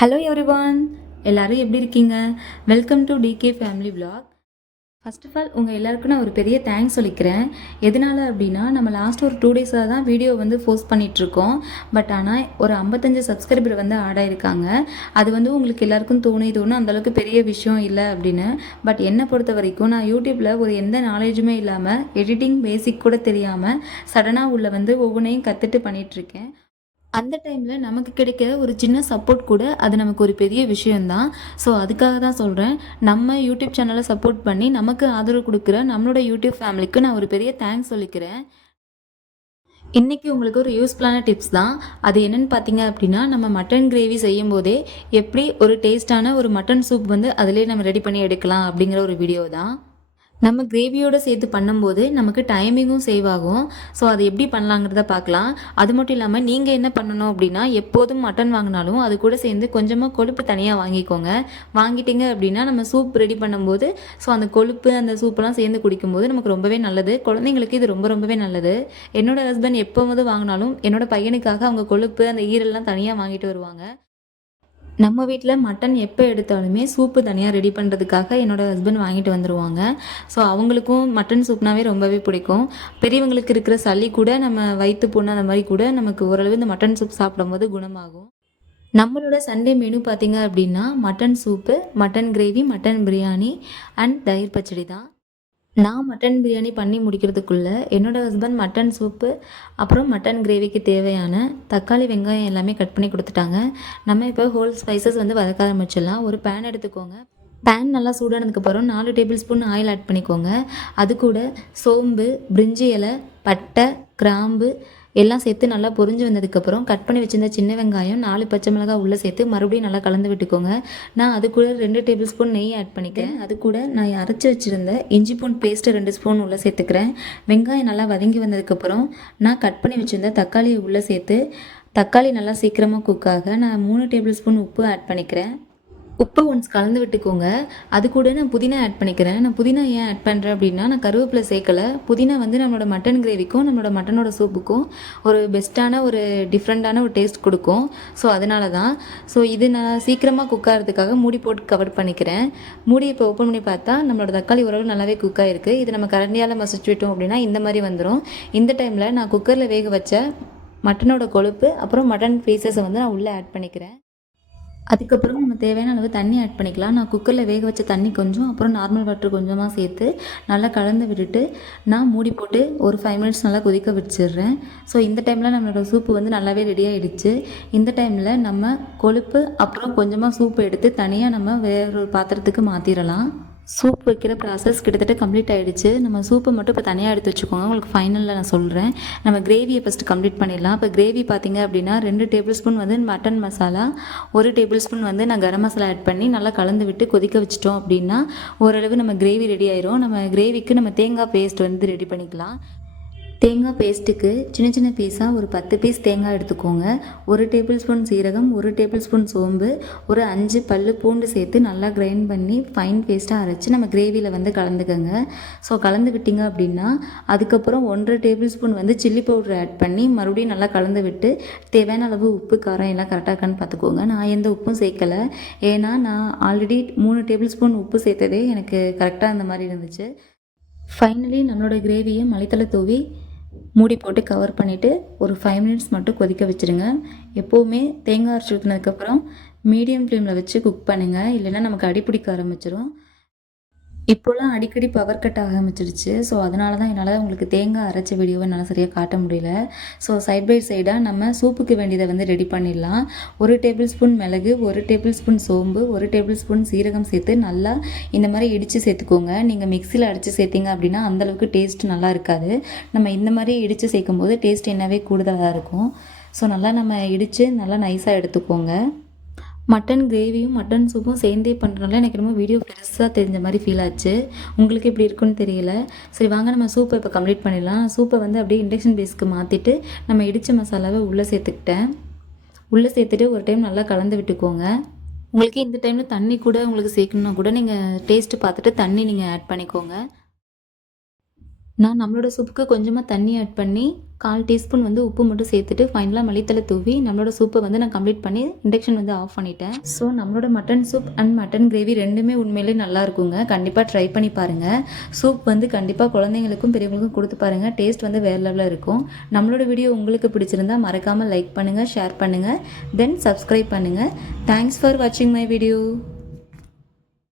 Hello everyone எல்லோரும் எப்படி இருக்கீங்க? Welcome to DK family vlog first of all உங்கள் எல்லாருக்கும் நான் ஒரு பெரிய தேங்க்ஸ் சொல்லிக்கிறேன். எதனால அப்படின்னா நம்ம லாஸ்ட் ஒரு டூ டேஸாக தான் வீடியோ வந்து போஸ்ட் பண்ணிகிட்ருக்கோம் பட் ஆனால் ஒரு ஐம்பத்தஞ்சு சப்ஸ்கிரைபர் வந்து ஆட் ஆயிருக்காங்க. அது வந்து உங்களுக்கு எல்லாருக்கும் தோணு தோணும் அந்தளவுக்கு பெரிய விஷயம் இல்லை அப்படின்னு. பட் என்னை பொறுத்த வரைக்கும் நான் யூடியூப்பில் ஒரு எந்த நாலேஜுமே இல்லாமல் எடிட்டிங் பேசிக் கூட தெரியாமல் சடனாக உள்ள வந்து ஒவ்வொன்றையும் கற்றுட்டு பண்ணிகிட்ருக்கேன் அந்த டைமில் நமக்கு கிடைக்கிற ஒரு சின்ன சப்போர்ட் கூட அது நமக்கு ஒரு பெரிய விஷயம்தான். ஸோ அதுக்காக தான் சொல்கிறேன் நம்ம யூடியூப் சேனலை சப்போர்ட் பண்ணி நமக்கு ஆதரவு கொடுக்குற நம்மளோட யூடியூப் ஃபேமிலிக்கு நான் ஒரு பெரிய தேங்க்ஸ் சொல்லிக்கிறேன். இன்றைக்கி உங்களுக்கு ஒரு யூஸ்ஃபுல்லான டிப்ஸ் தான். அது என்னென்னு பார்த்தீங்க அப்படின்னா நம்ம மட்டன் கிரேவி செய்யும் போதே எப்படி ஒரு டேஸ்ட்டான ஒரு மட்டன் சூப் வந்து அதிலே நம்ம ரெடி பண்ணி எடுக்கலாம் அப்படிங்கிற ஒரு வீடியோ தான். நம்ம கிரேவியோடு சேர்த்து பண்ணும்போது நமக்கு டைமிங்கும் சேவ் ஆகும். ஸோ அது எப்படி பண்ணலாங்கிறத பார்க்கலாம். அது மட்டும் இல்லாமல் நீங்கள் என்ன பண்ணணும் அப்படின்னா எப்போதும் மட்டன் வாங்கினாலும் அது கூட சேர்ந்து கொஞ்சமாக கொழுப்பு தனியாக வாங்கிக்கோங்க. வாங்கிட்டீங்க அப்படின்னா நம்ம சூப் ரெடி பண்ணும்போது ஸோ அந்த கொழுப்பு அந்த சூப்பெல்லாம் சேர்ந்து குடிக்கும்போது நமக்கு ரொம்பவே நல்லது. குழந்தைங்களுக்கு இது ரொம்ப ரொம்பவே நல்லது. என்னோட ஹஸ்பண்ட் எப்போது வாங்கினாலும் என்னோட பையனுக்காக அவங்க கொழுப்பு அந்த ஈரெல்லாம் தனியாக வாங்கிட்டு வருவாங்க. நம்ம வீட்டில் மட்டன் எப்போ எடுத்தாலுமே சூப்பு தனியாக ரெடி பண்ணுறதுக்காக என்னோட ஹஸ்பண்ட் வாங்கிட்டு வந்துடுவாங்க ஸோ அவங்களுக்கும் மட்டன் சூப்னாவே ரொம்பவே பிடிக்கும். பெரியவங்களுக்கு இருக்கிற சளி கூட நம்ம வயிற்று புண்ணு அந்த மாதிரி கூட நமக்கு ஓரளவு இந்த மட்டன் சூப் சாப்பிடும்போது குணமாகும். நம்மளோட சண்டே மெனு பார்த்திங்க அப்படின்னா mutton soup mutton gravy mutton biryani and தயிர் பச்சடி தான். நான் மட்டன் பிரியாணி பண்ணி முடிக்கிறதுக்குள்ளே என்னோடய ஹஸ்பண்ட் மட்டன் சூப்பு அப்புறம் மட்டன் கிரேவிக்கு தேவையான தக்காளி வெங்காயம் எல்லாமே கட் பண்ணி கொடுத்துட்டாங்க. நம்ம இப்போ ஹோல் ஸ்பைசஸ் வந்து வதக்க ஆரம்பிச்சிடலாம். ஒரு பேன் எடுத்துக்கோங்க. பேன் நல்லா சூடானதுக்கப்புறம் நாலு டேபிள் ஸ்பூன் ஆயில் ஆட் பண்ணிக்கோங்க. அது கூட சோம்பு பிரிஞ்சி இலை பட்டை கிராம்பு எல்லாம் சேர்த்து நல்லா பொரிஞ்சு வந்ததுக்கப்புறம் கட் பண்ணி வச்சுருந்த சின்ன வெங்காயம் நாலு பச்சை மிளகாய் உள்ளே சேர்த்து மறுபடியும் நல்லா கலந்து விட்டுக்கோங்க. நான் அது கூட ரெண்டு டேபிள் ஸ்பூன் நெய் ஆட் பண்ணிக்கிறேன். அது கூட நான் அரைச்சி வச்சுருந்த இஞ்சி பூண்டு பேஸ்ட்டு ரெண்டு ஸ்பூன் உள்ளே சேர்த்துக்கிறேன். வெங்காயம் நல்லா வதங்கி வந்ததுக்கப்புறம் நான் கட் பண்ணி வச்சுருந்த தக்காளியை உள்ளே சேர்த்து தக்காளி நல்லா சீக்கிரமாக குக்காக நான் மூணு டேபிள் ஸ்பூன் உப்பு ஆட் பண்ணிக்கிறேன். உப்பு ஒன்ஸ் கலந்து விட்டுக்கோங்க. அது கூட நான் புதினா ஆட் பண்ணிக்கிறேன். நான் புதினா ஏன் ஆட் பண்ணுறேன் அப்படின்னா நான் கருவேப்பிலை சேர்க்கலை. புதினா வந்து நம்மளோட மட்டன் கிரேவிக்கும் நம்மளோட மட்டனோட சூப்புக்கும் ஒரு பெஸ்ட்டான ஒரு டிஃப்ரெண்ட்டான ஒரு டேஸ்ட் கொடுக்கும். ஸோ அதனால தான் ஸோ இது நான் சீக்கிரமாக குக் ஆகிறதுக்காக மூடி போட்டு கவர் பண்ணிக்கிறேன். மூடி இப்போ ஓப்பன் பண்ணி பார்த்தா நம்மளோட தக்காளி உறவு நல்லாவே குக் ஆகிருக்கு இது நம்ம கரண்டியால் மசிச்சு விட்டோம் அப்படின்னா இந்த மாதிரி வந்துடும் இந்த டைமில் நான் குக்கரில் வேக வச்ச மட்டனோட கொழுப்பு அப்புறம் மட்டன் பீசஸை வந்து நான் உள்ளே ஆட் பண்ணிக்கிறேன். அதுக்கப்புறம் நம்ம தேவையான அளவு தண்ணி ஆட் பண்ணிக்கலாம். நான் குக்கரில் வேக வச்ச தண்ணி கொஞ்சம் அப்புறம் நார்மல் வாட்டர் கொஞ்சமாக சேர்த்து நல்லா கலந்து விட்டுட்டு நான் மூடி போட்டு ஒரு ஃபைவ் மினிட்ஸ் நல்லா கொதிக்க வச்சிடுறேன். ஸோ இந்த டைமில் நம்மளோட சூப்பு வந்து நல்லாவே ரெடி ஆகிடுச்சு இந்த டைமில் நம்ம கொழுப்பு அப்புறம் கொஞ்சமாக சூப்பு எடுத்து தனியாக நம்ம வேறொரு பாத்திரத்துக்கு மாற்றிடலாம் சூப் வைக்கிற ப்ராசஸ் கிட்டத்தட்ட கம்ப்ளீட் ஆகிடுச்சு நம்ம சூப்பை மட்டும் இப்போ தனியாக எடுத்து வச்சுக்கோங்க. உங்களுக்கு ஃபைனலில் நான் சொல்கிறேன் நம்ம கிரேவியை ஃபஸ்ட்டு கம்ப்ளீட் பண்ணிடலாம். இப்போ கிரேவி பார்த்தீங்க அப்படின்னா ரெண்டு டேபிள் ஸ்பூன் வந்து மட்டன் மசாலா ஒரு டேபிள் ஸ்பூன் வந்து நான் கரம் மசாலா ஆட் பண்ணி நல்லா கலந்து விட்டு கொதிக்க வச்சிட்டோம் அப்படின்னா ஓரளவு நம்ம கிரேவி ரெடி ஆயிரும். நம்ம கிரேவிக்கு நம்ம தேங்காய் பேஸ்ட் வந்து ரெடி பண்ணிக்கலாம். தேங்காய் பேஸ்ட்டுக்கு சின்ன சின்ன பீஸாக ஒரு பத்து பீஸ் தேங்காய் எடுத்துக்கோங்க. ஒரு டேபிள் ஸ்பூன் சீரகம் ஒரு டேபிள் ஸ்பூன் சோம்பு ஒரு அஞ்சு பல்லு பூண்டு சேர்த்து நல்லா கிரைண்ட் பண்ணி ஃபைன் பேஸ்ட்டாக அரைச்சி நம்ம கிரேவியில் வந்து கலந்துக்கோங்க. ஸோ கலந்துக்கிட்டிங்க அப்படின்னா அதுக்கப்புறம் ஒன்றரை டேபிள் ஸ்பூன் வந்து சில்லி பவுடர் ஆட் பண்ணி மறுபடியும் நல்லா கலந்து விட்டு தேவையான அளவு உப்பு காரம் எல்லாம் கரெக்டாக இருக்கான்னு பார்த்துக்கோங்க. நான் எந்த உப்பும் சேர்க்கலை. ஏன்னா நான் ஆல்ரெடி மூணு டேபிள் ஸ்பூன் உப்பு சேர்த்ததே எனக்கு கரெக்டாக அந்த மாதிரி இருந்துச்சு. ஃபைனலி நம்மளோட கிரேவியை மலைத்தலை தூவி மூடி போட்டு கவர் பண்ணிவிட்டு ஒரு ஃபைவ் மினிட்ஸ் மட்டும் கொதிக்க வச்சுருங்க. எப்போவுமே தேங்காய் அரைச்சி ஊற்றினதுக்கப்புறம் மீடியம் ஃப்ளேமில் வச்சு குக் பண்ணுங்கள் இல்லைன்னா நமக்கு அடிப்பிடிக்க ஆரம்பிச்சிடும் இப்போல்லாம் அடிக்கடி பவர் கட் ஆக ஆரம்பிச்சிருச்சு ஸோ அதனால தான் என்னால் உங்களுக்கு தேங்காய் அரைச்ச வீடியோவை என்னால் சரியாக காட்ட முடியல. ஸோ சைட் பை சைடாக நம்ம சூப்புக்கு வேண்டியதை வந்து ரெடி பண்ணிடலாம். ஒரு டேபிள் ஸ்பூன் மிளகு ஒரு டேபிள் ஸ்பூன் சோம்பு ஒரு டேபிள் ஸ்பூன் சீரகம் சேர்த்து நல்லா இந்த மாதிரி இடித்து சேர்த்துக்கோங்க. நீங்கள் மிக்சியில் அடித்து சேர்த்திங்க அப்படின்னா அந்தளவுக்கு டேஸ்ட் நல்லா இருக்காது. நம்ம இந்த மாதிரி இடித்து சேர்க்கும் போது டேஸ்ட் என்னவே கூடுதலாக இருக்கும். ஸோ நல்லா நம்ம இடித்து நல்லா நைஸாக எடுத்துக்கோங்க. மட்டன் கிரேவியும் மட்டன் சூப்பும் சேர்ந்தே பண்ணுறதுனால எனக்கு ரொம்ப வீடியோ பெருசாக தெரிஞ்ச மாதிரி ஃபீல் ஆச்சு. உங்களுக்கு எப்படி இருக்குன்னு தெரியல. சரி வாங்க நம்ம சூப்பை இப்போ கம்ப்ளீட் பண்ணிடலாம். சூப்பை வந்து அப்படியே இண்டக்ஷன் பேஸ்க்கு மாற்றிட்டு நம்ம இடித்த மசாலாவை உள்ளே சேர்த்துக்கிட்டேன். உள்ளே சேர்த்துட்டு ஒரு டைம் நல்லா கலந்து விட்டுக்கோங்க. உங்களுக்கு இந்த டைமில் தண்ணி கூட உங்களுக்கு சேர்க்கணுன்னா கூட நீங்கள் டேஸ்ட்டு பார்த்துட்டு தண்ணி நீங்கள் ஆட் பண்ணிக்கோங்க. நான் நம்மளோட சூப்புக்கு கொஞ்சமாக தண்ணி ஆட் பண்ணி கால் டீஸ்பூன் வந்து உப்பு மட்டும் சேர்த்துட்டு ஃபைனலாக மல்லித்தலை தூவி நம்மளோட சூப்பை வந்து நான் கம்ப்ளீட் பண்ணி இண்டக்ஷன் வந்து ஆஃப் பண்ணிட்டேன். ஸோ நம்மளோட mutton soup and mutton gravy ரெண்டுமே உண்மையிலே நல்லா இருக்குங்க. கண்டிப்பாக ட்ரை பண்ணி பாருங்கள் சூப் வந்து கண்டிப்பாக குழந்தைங்களுக்கும் பெரியவங்களுக்கும் கொடுத்து பாருங்கள் டேஸ்ட் வந்து வேறு லெவலில் இருக்கும். நம்மளோட வீடியோ உங்களுக்கு பிடிச்சிருந்தா மறக்காமல் லைக் பண்ணுங்கள் ஷேர் பண்ணுங்கள் தென் சப்ஸ்கிரைப் பண்ணுங்கள் தேங்க்ஸ் ஃபார் வாட்சிங் மை வீடியோ